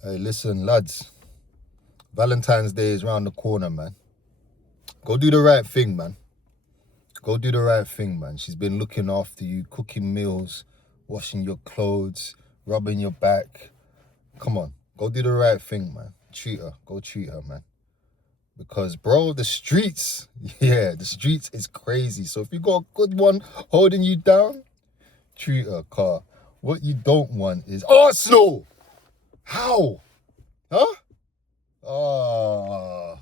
Hey, listen, lads. Valentine's Day is round the corner, man. Go do the right thing, man. Go do the right thing, man. She's been looking after you, cooking meals, washing your clothes, rubbing your back. Come on, go do the right thing, man. Treat her. Go treat her, man. Because, bro, the streets is crazy. So if you got a good one holding you down, treat her, car. What you don't want is Arsenal. How? Huh? Oh.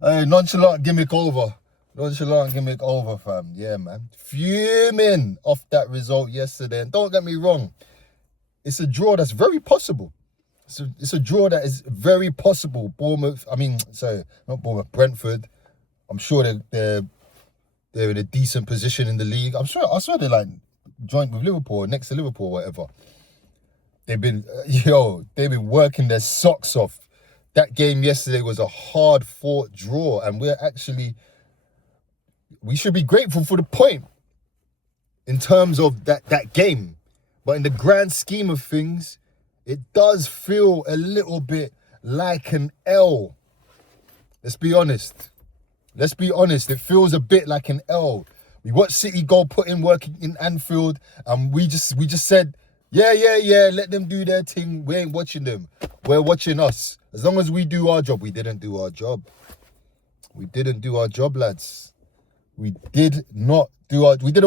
Hey, nonchalant gimmick over. Nonchalant gimmick over, fam. Yeah, man. Fuming off that result yesterday. And don't get me wrong, it's a draw that's very possible. It's a draw that is very possible. Not Bournemouth, Brentford. I'm sure they're in a decent position in the league. I swear they're like joint with Liverpool, next to Liverpool, whatever. They've been working their socks off. That game yesterday was a hard-fought draw, and we should be grateful for the point in terms of that game. But in the grand scheme of things, it does feel a little bit like an L. Let's be honest. It feels a bit like an L. We watched City go put in work in Anfield, and we just said, yeah, let them do their thing. We ain't watching them. We're watching us. As long as we do our job. We didn't do our job. We didn't do our job, lads. We didn't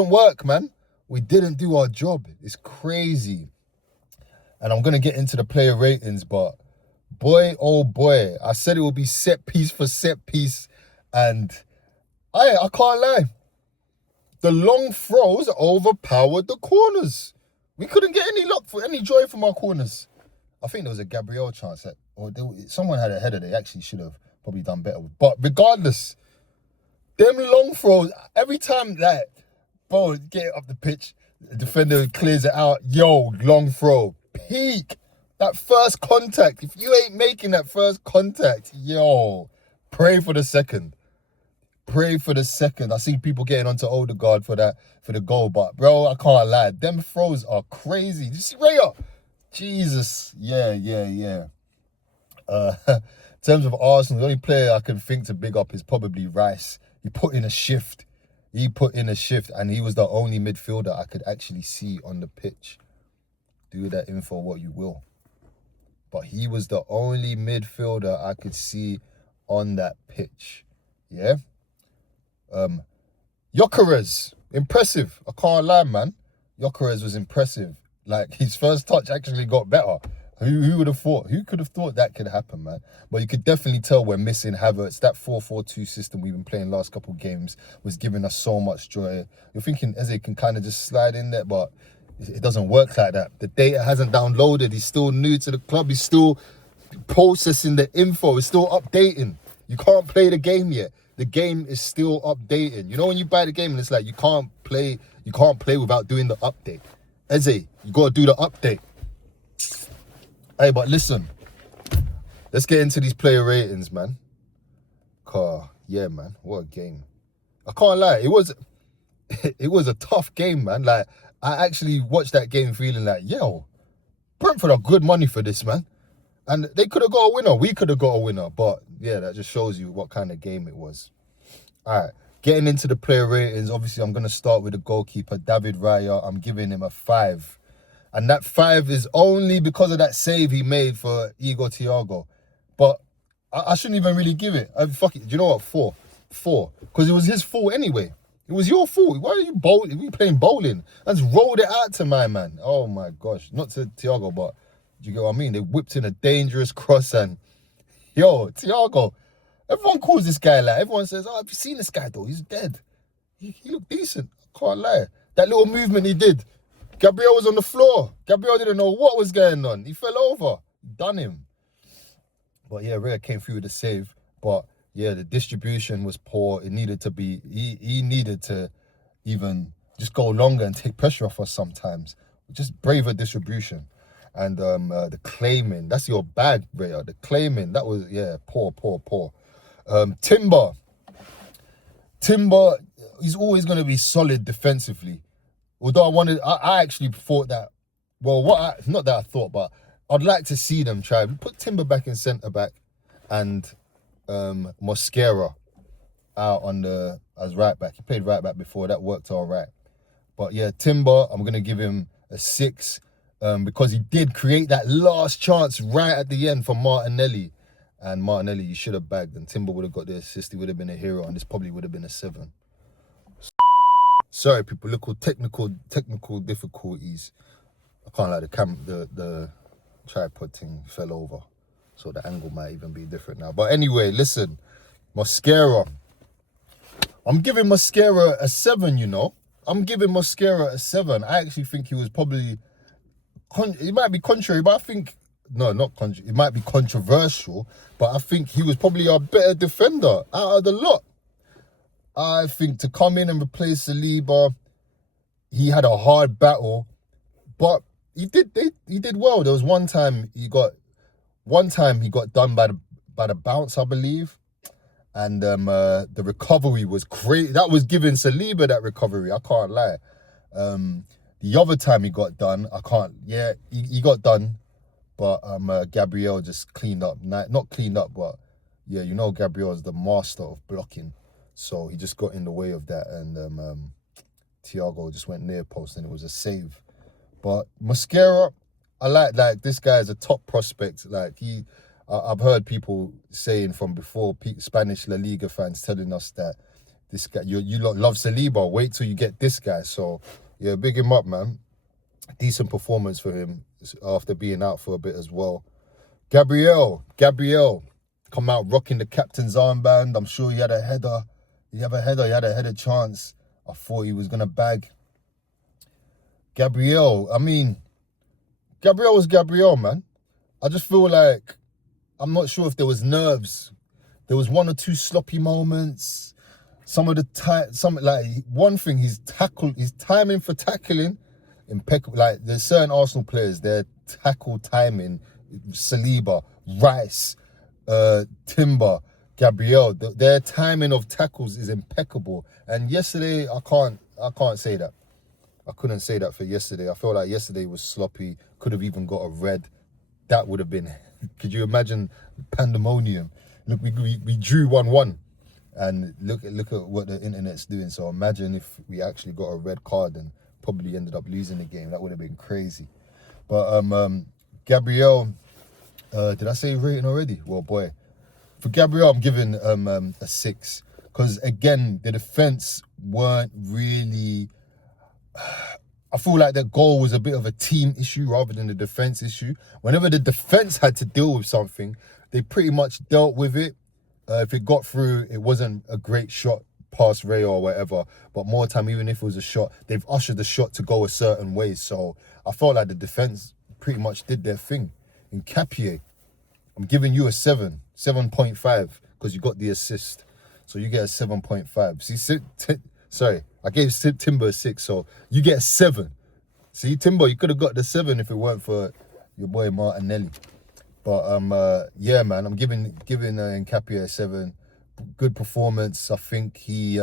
work, man. We didn't do our job. It's crazy. And I'm going to get into the player ratings, but boy, oh boy, I said it would be set piece for set piece, and I can't lie. The long throws overpowered the corners. We couldn't get any joy from our corners. I think there was a Gabriel chance someone had a header they actually should have probably done better with. But regardless, them long throws, every time that ball get up the pitch, the defender clears it out. Yo, long throw. Peak. That first contact. If you ain't making that first contact, yo, pray for the second. I see people getting onto Odegaard for the goal, but bro, I can't lie. Them throws are crazy. Did you see Raya? Jesus. Yeah. In terms of Arsenal, the only player I can think to big up is probably Rice. He put in a shift, and he was the only midfielder I could actually see on the pitch. Do that info what you will. But he was the only midfielder I could see on that pitch. Yeah? Gyökeres, impressive. I can't lie, man. Gyökeres was impressive. Like, his first touch actually got better. Who would have thought? Who could have thought that could happen, man? But you could definitely tell we're missing Havertz. That 4-4-2 system we've been playing last couple of games was giving us so much joy. You're thinking Eze can kind of just slide in there, but it doesn't work like that. The data hasn't downloaded. He's still new to the club. He's still processing the info. It's still updating. You can't play the game yet. The game is still updating. You know when you buy the game and it's like you can't play without doing the update. Eze, you got to do the update. Hey, but listen. Let's get into these player ratings, man. Yeah, man. What a game. I can't lie. It was a tough game, man. Like, I actually watched that game feeling like, yo, Brentford are good money for this, man. And they could have got a winner. We could have got a winner. But, yeah, that just shows you what kind of game it was. All right. Getting into the player ratings, obviously, I'm going to start with the goalkeeper, David Raya. I'm giving him a 5. And that 5 is only because of that save he made for Igor Thiago. But I shouldn't even really give it. Fuck it. Do you know what? 4. Because it was his fault anyway. It was your fault. Why are you bowling? We playing bowling. Let's roll it out to my man. Oh my gosh. Not to Thiago, but do you get what I mean? They whipped in a dangerous cross and yo, Thiago. Everyone calls this guy like, everyone says, oh, have you seen this guy though? He's dead. He looked decent. I can't lie. That little movement he did. Gabriel was on the floor. Gabriel didn't know what was going on. He fell over. Done him. But yeah, Raya came through with the save. But yeah, the distribution was poor. It needed to be, he needed to even just go longer and take pressure off us sometimes. Just braver distribution. And the claiming, that's your bag, Raya. The claiming, that was, yeah, poor. Timber, he's always going to be solid defensively. Although I actually thought that, not that I thought, but I'd like to see them try. Put Timber back in centre back, and Mosquera out on as right back. He played right back before. That worked all right. But yeah, Timber, I'm gonna give him a 6 because he did create that last chance right at the end for Martinelli. And Martinelli, you should have bagged, and Timber would have got the assist. He would have been a hero, and this probably would have been a 7. Sorry, people. Little technical difficulties. I can't lie. The tripod thing fell over, so the angle might even be different now. But anyway, listen, Mosquera. I'm giving Mosquera a 7. You know, I'm giving Mosquera a 7. I actually think he was probably. It might be contrary, but I think. No, not contrary. It might be controversial, but I think he was probably a better defender out of the lot. I think to come in and replace Saliba, he had a hard battle, but he did well. There was one time he got done by the bounce, I believe, and the recovery was great. That was giving Saliba that recovery. I can't lie. The other time he got done, he got done. But Gabriel just cleaned up. Not cleaned up, but yeah, you know Gabriel is the master of blocking. So he just got in the way of that, and Thiago just went near post, and it was a save. But Mosquera, I like this guy is a top prospect. Like I've heard people saying from before, Spanish La Liga fans telling us that this guy, you lot love Saliba, wait till you get this guy. So yeah, big him up, man. Decent performance for him after being out for a bit as well. Gabriel, come out rocking the captain's armband. I'm sure he had a header. He had a header chance. I thought he was going to bag. Gabriel was Gabriel, man. I just feel like, I'm not sure if there was nerves. There was 1 or 2 sloppy moments. One thing, his timing for tackling, impeccable. Like, there's certain Arsenal players, their tackle timing, Saliba, Rice, Timber, Gabriel, their timing of tackles is impeccable. And yesterday, I can't say that. I couldn't say that for yesterday. I felt like yesterday was sloppy. Could have even got a red. That would have been. Could you imagine pandemonium? Look, we drew 1-1, and look at what the internet's doing. So imagine if we actually got a red card and probably ended up losing the game. That would have been crazy. But Gabriel, did I say rating already? Well, boy, for Gabriel, I'm giving a 6 because again, the defense weren't really. I feel like that goal was a bit of a team issue rather than a defense issue. Whenever the defense had to deal with something, they pretty much dealt with it. If it got through, it wasn't a great shot past Ray or whatever, but more time, even if it was a shot, they've ushered the shot to go a certain way. So I felt like the defense pretty much did their thing. In Capier, I'm giving you a 7.5, because you got the assist. So you get a 7.5. See, sorry, I gave Timber a 6, so you get a 7. See, Timber, you could have got the 7 if it weren't for your boy Martinelli. But yeah, man, I'm giving Nkapia a 7. Good performance. I think he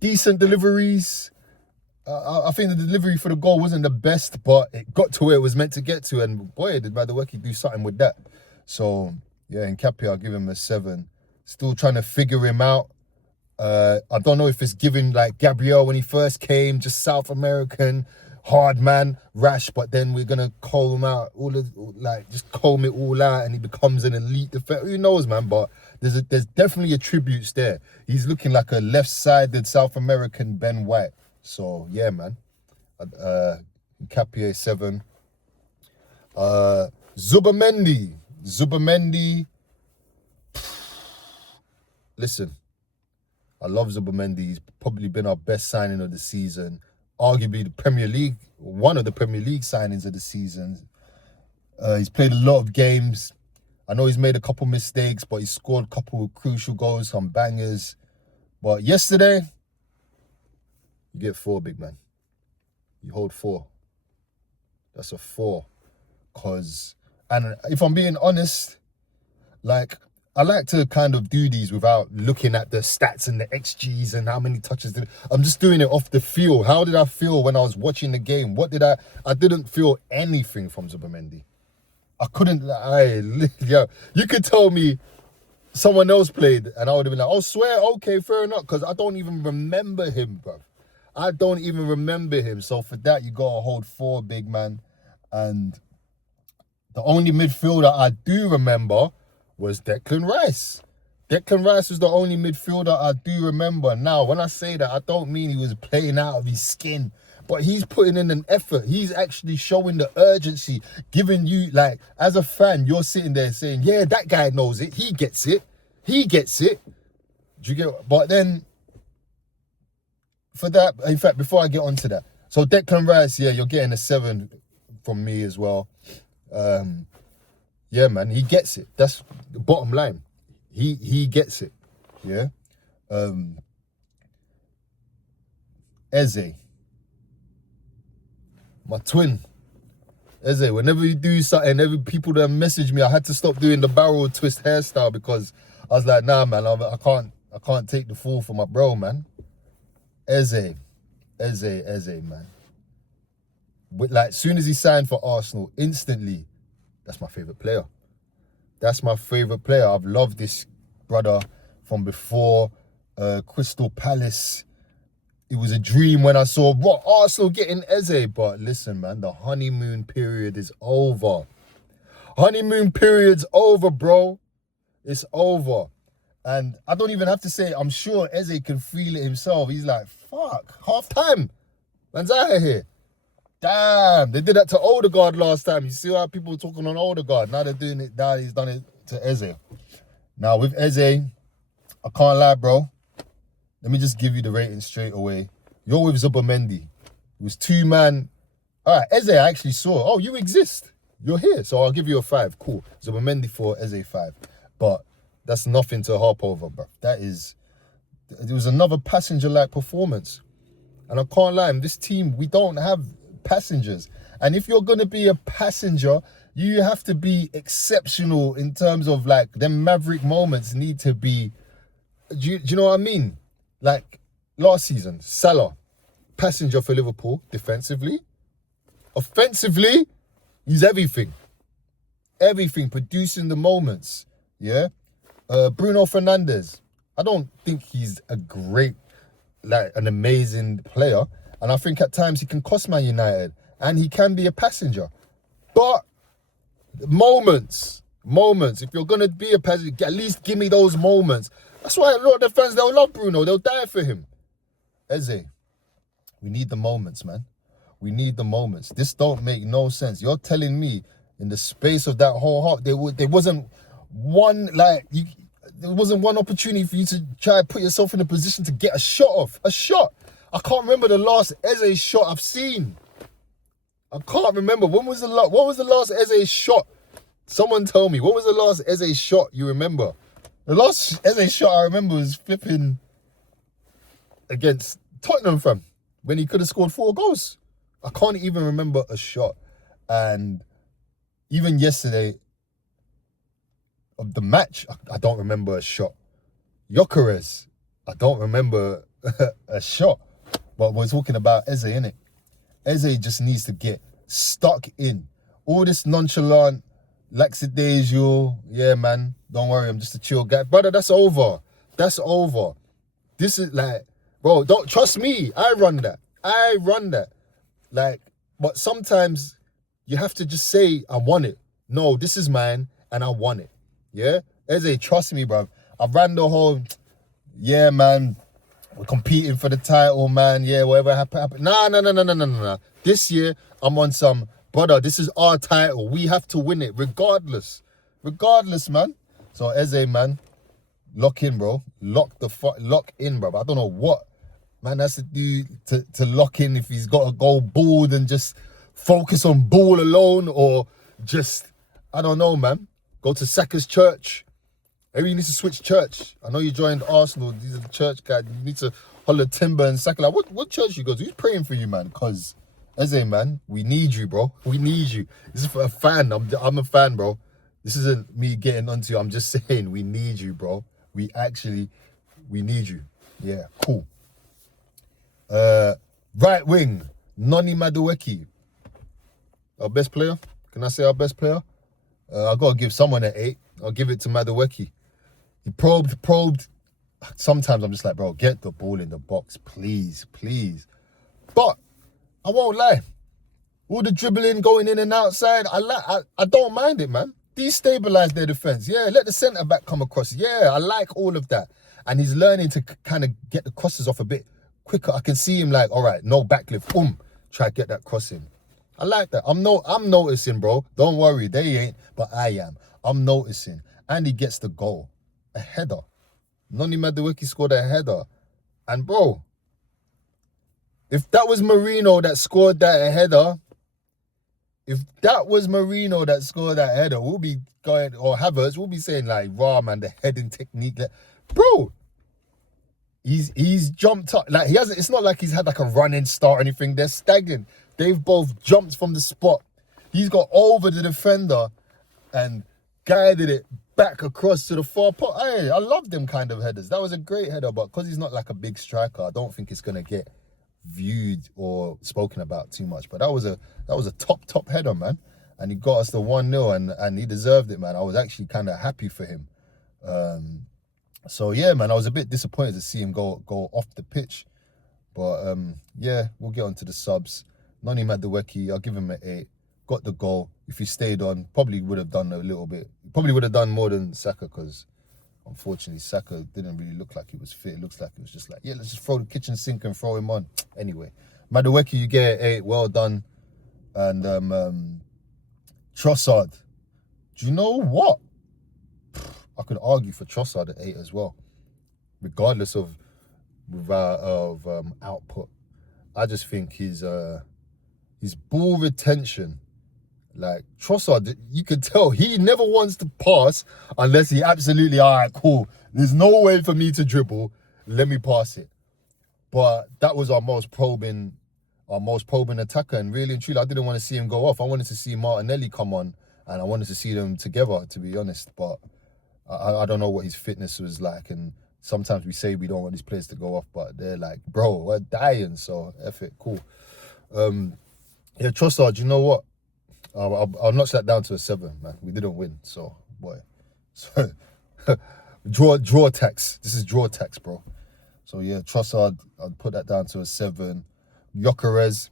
decent deliveries. I think the delivery for the goal wasn't the best, but it got to where it was meant to get to, and boy, did Madueke do something with that. So yeah, Nkapia, I'll give him a 7. Still trying to figure him out. I don't know if it's given like Gabriel when he first came, just South American, hard man, rash, but then we're gonna comb out just comb it all out, and he becomes an elite defender. Who knows, man? But there's definitely attributes there. He's looking like a left-sided South American Ben White. So yeah, man. Capier 7. Zubamendi. Listen, I love Zubamendi. He's probably been our best signing of the season. Arguably one of the Premier League signings of the season. He's played a lot of games. I know he's made a couple mistakes, but he scored a couple of crucial goals, some bangers. But yesterday, you get 4, big man. You hold 4. That's a 4. And if I'm being honest, like, I like to kind of do these without looking at the stats and the XGs and how many touches I'm just doing it off the feel. How did I feel when I was watching the game? I didn't feel anything from Zubamendi. I couldn't, yeah. You could tell me someone else played and I would have been like, oh, swear, okay, fair enough. Because I don't even remember him, bro. I don't even remember him. So for that, you got to hold 4, big man. And the only midfielder I do remember was Declan Rice. Declan Rice was the only midfielder I do remember. Now, when I say that, I don't mean he was playing out of his skin. But he's putting in an effort. He's actually showing the urgency, giving you, like, as a fan, you're sitting there saying, yeah, that guy knows it. He gets it. He gets it. Do you get? But then, for that, in fact, before I get onto that, so Declan Rice, yeah, you're getting a 7 from me as well. Yeah, man, he gets it. That's the bottom line. He gets it. Yeah. Eze. My twin. Eze, whenever you do something, every people that message me, I had to stop doing the barrel twist hairstyle because I was like, nah, man, I can't take the fall for my bro, man. Eze, man. But like, as soon as he signed for Arsenal, instantly, that's my favourite player. That's my favourite player. I've loved this brother from before Crystal Palace. It was a dream when I saw what Arsenal getting Eze. But listen, man, the honeymoon period is over. Honeymoon period's over, bro. It's over. And I don't even have to say, I'm sure Eze can feel it himself. He's like, fuck, half time. Man's out of here. Damn, they did that to Odegaard last time. You see how people were talking on Odegaard. Now they're doing it, now he's done it to Eze. Now with Eze, I can't lie, bro. Let me just give you the rating straight away. You're with Zubomendi. It was 2-man. All right, Eze, I actually saw. Oh, you exist. You're here. So I'll give you a 5. Cool. Zubomendi 4, Eze 5. But that's nothing to harp over, bro. It was another passenger-like performance. And I can't lie, in this team, we don't have passengers. And if you're going to be a passenger, you have to be exceptional in terms of, like, them maverick moments need to be... Do you know what I mean? Like, last season, Salah, passenger for Liverpool, defensively. Offensively, he's everything. Everything, producing the moments, yeah? Bruno Fernandes, I don't think he's a great, like, an amazing player. And I think at times he can cost Man United. And he can be a passenger. But moments. If you're going to be a passenger, at least give me those moments. That's why a lot of the fans, they'll love Bruno. They'll die for him. Eze, we need the moments, man. We need the moments. This don't make no sense. You're telling me in the space of that whole half, there wasn't one, like, there wasn't one opportunity for you to try and put yourself in a position to get a shot off. A shot. I can't remember the last Eze shot I've seen. I can't remember. What was the last Eze shot? Someone tell me. What was the last Eze shot you remember? The last Eze shot I remember was flipping against Tottenham, fam, when he could have scored 4 goals. I can't even remember a shot. And even yesterday, of the match, I don't remember a shot. Gyökeres, I don't remember a shot. But we're talking about Eze, innit? Eze just needs to get stuck in. All this nonchalant, lackadaisical, yeah, man, don't worry, I'm just a chill guy. Brother, that's over. That's over. This is like, bro, don't trust me. I run that. Like, but sometimes you have to just say, I want it. No, this is mine and I want it. Yeah? Eze, trust me, bro. I ran the whole, yeah, man, we're competing for the title, man. Yeah, whatever happened. Nah. This year, I'm on some, brother, this is our title. We have to win it regardless. Regardless, man. So, Eze, man, lock in, bro. Lock in, bro. I don't know what man has to do to lock in, if he's got to go bald and just focus on ball alone, or just, I don't know, man. Go to Saka's church. Maybe you need to switch church. I know you joined Arsenal. These are the church guys. You need to holler Timber and Saka. Like, what church you go to? Who's praying for you, man? Because, Eze, man, we need you, bro. We need you. This is for a fan. I'm a fan, bro. This isn't me getting onto you. I'm just saying we need you, bro. We need you. Yeah, cool. Right wing, Noni Madueke. Our best player. Can I say our best player? I got to give someone an 8. I'll give it to Madueke. He probed. Sometimes I'm just like, bro, get the ball in the box, please. But I won't lie. All the dribbling, going in and outside, I don't mind it, man. Destabilize their defense. Yeah, let the centre back come across. Yeah, I like all of that. And he's learning to kind of get the crosses off a bit quicker. I can see him like, all right, no backlift. Boom. Try to get that cross in. I like that. I'm noticing, bro. Don't worry, they ain't, but I am. I'm noticing. And he gets the goal. A header. Noni Madueke scored a header. And bro, if that was Marino that scored that header, we'll be going, or Havertz, we'll be saying like, raw man, the heading technique. Bro, he's jumped up. Like, he hasn't, it's not like he's had like a running start or anything. They're stagnant. They've both jumped from the spot. He's got over the defender and guided it back across to the far post. Hey, I love them kind of headers. That was a great header, but because he's not like a big striker, I don't think it's gonna get viewed or spoken about too much. But that was a top header, man, and he got us the 1-0, and he deserved it, man. I was actually kind of happy for him. So yeah, man, I was a bit disappointed to see him go off the pitch, but yeah, we'll get on to the subs. Noni Madueke, I'll give him an 8. Got the goal. If he stayed on, probably would have done a little bit. Probably would have done more than Saka, because unfortunately Saka didn't really look like he was fit. It looks like it was just like, yeah, let's just throw the kitchen sink and throw him on. Anyway, Madueke, you get an 8. Well done. And Trossard, do you know what? I could argue for Trossard at 8 as well, regardless of output. I just think his ball retention, like Trossard, you could tell he never wants to pass unless he absolutely, all right, cool, there's no way for me to dribble, let me pass it. But that was our most probing attacker, and really and truly, I didn't want to see him go off. I wanted to see Martinelli come on, and I wanted to see them together, to be honest. But I don't know what his fitness was like, and sometimes we say we don't want these players to go off, but they're like, bro, we're dying, so F it, cool. Yeah, Trossard, you know what? I'll notch that down to a 7, man. We didn't win, so, boy. So, draw tax. This is draw tax, bro. So, yeah, Trossard, I'll put that down to a 7. Gyökeres,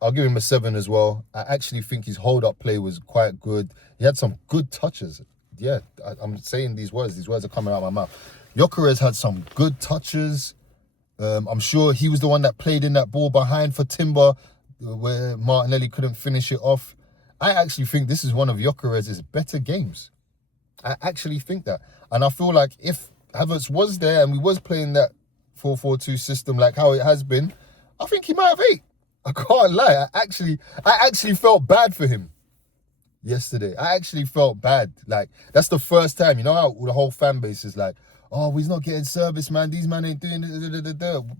I'll give him a 7 as well. I actually think his hold-up play was quite good. He had some good touches. Yeah, I'm saying these words. These words are coming out of my mouth. Gyökeres had some good touches. I'm sure he was the one that played in that ball behind for Timber, where Martinelli couldn't finish it off. I actually think this is one of Gyökeres' better games. I actually think that. And I feel like if Havertz was there and we was playing that 4-4-2 system like how it has been, I think he might have 8. I can't lie. I actually felt bad for him yesterday. I actually felt bad. Like, that's the first time, you know how the whole fan base is like, oh, he's not getting service, man. These man ain't doing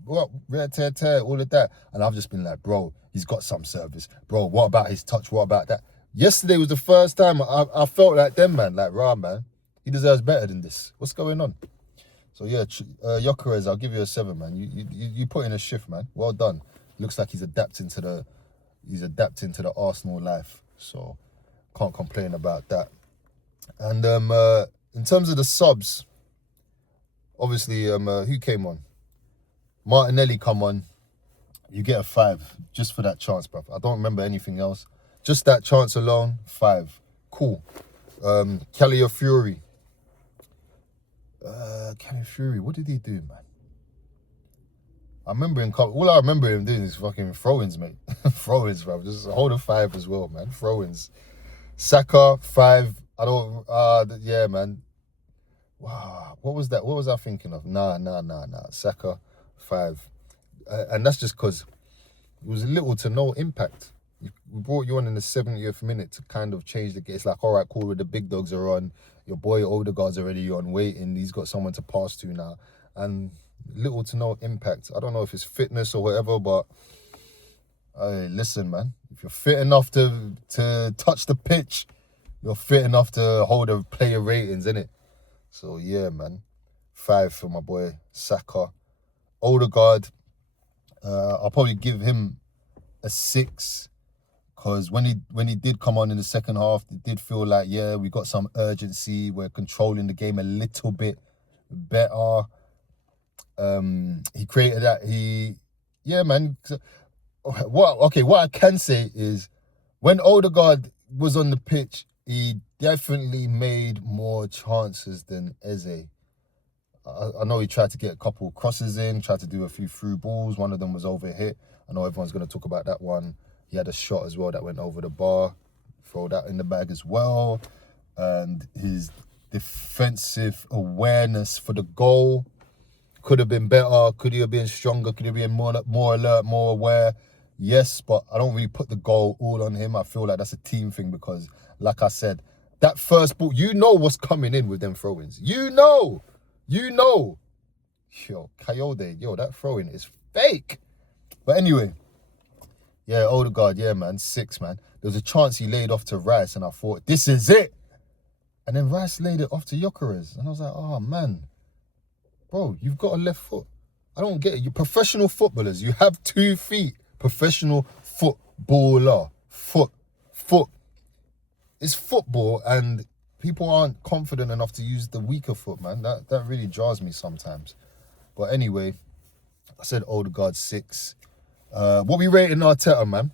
what, all of that. And I've just been like, bro, he's got some service. Bro, what about his touch? What about that? Yesterday was the first time I felt like them, man. Like, rah, man, he deserves better than this. What's going on? So yeah, Gyökeres, I'll give you a 7, man. You put in a shift, man. Well done. Looks like he's adapting to the Arsenal life. So can't complain about that. And in terms of the subs, obviously, who came on? Martinelli come on. You get a 5 just for that chance, bruv. I don't remember anything else. Just that chance alone, 5. Cool. Calafiori. Calafiori, what did he do, man? I remember him. All I remember him doing is fucking throw-ins, mate. Throw-ins, bruv. Just hold a 5 as well, man. Throw-ins. Saka, 5. I don't. Yeah, man. Wow, what was that? What was I thinking of? Nah. Saka, 5. And that's just because it was little to no impact. We brought you on in the 70th minute to kind of change the game. It's like, all right, cool, the big dogs are on. Your boy Odegaard's already on waiting. He's got someone to pass to now. And little to no impact. I don't know if it's fitness or whatever, but hey, listen, man. If you're fit enough to touch the pitch, you're fit enough to hold a player ratings, innit? So, yeah, man. 5 for my boy Saka. Odegaard, I'll probably give him a 6 Because when he did come on in the second half, it did feel like, yeah, we got some urgency. We're controlling the game a little bit better. He created that. Yeah, man. What I can say is when Odegaard was on the pitch, he definitely made more chances than Eze. I know he tried to get a couple crosses in, tried to do a few through balls. One of them was overhit. I know everyone's going to talk about that one. He had a shot as well that went over the bar. Throw that in the bag as well. And his defensive awareness for the goal could have been better. Could he have been stronger? Could he have been more alert, more aware? Yes, but I don't really put the goal all on him. I feel like that's a team thing because, like I said, that first ball, you know what's coming in with them throw-ins. You know. Yo, Coyote, that throw-in is fake. But anyway, yeah, Odegaard, yeah, man, 6, man. There was a chance he laid off to Rice, and I thought, this is it. And then Rice laid it off to Gyökeres. And I was like, oh, man. Bro, you've got a left foot. I don't get it. You're professional footballers. You have 2 feet. Professional footballer. Foot. It's football, and people aren't confident enough to use the weaker foot, man. That really jars me sometimes. But anyway, I said Odegaard 6. What we rating Arteta, man?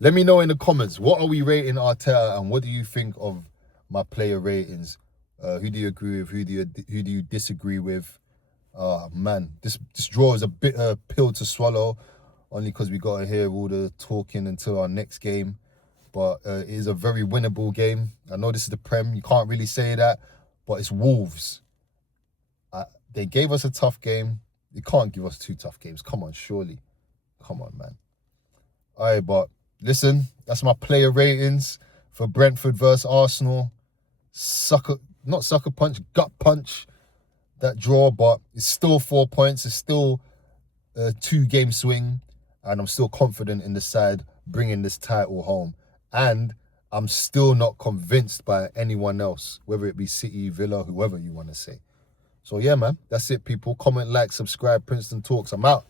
Let me know in the comments. What are we rating Arteta, and what do you think of my player ratings? Who do you agree with? Who do you disagree with? Man, this draw is a bitter pill to swallow, only because we got to hear all the talking until our next game. But it is a very winnable game. I know this is the Prem. You can't really say that, but it's Wolves. They gave us a tough game. You can't give us 2 tough games. Come on, surely. Come on, man. All right, but listen, that's my player ratings for Brentford versus Arsenal. Not sucker punch, gut punch, that draw, but it's still 4 points. It's still a 2-game swing, and I'm still confident in the side bringing this title home. And I'm still not convinced by anyone else, whether it be City, Villa, whoever you want to say. So yeah, man, that's it, people. Comment, like, subscribe. Princeton Talks. I'm out.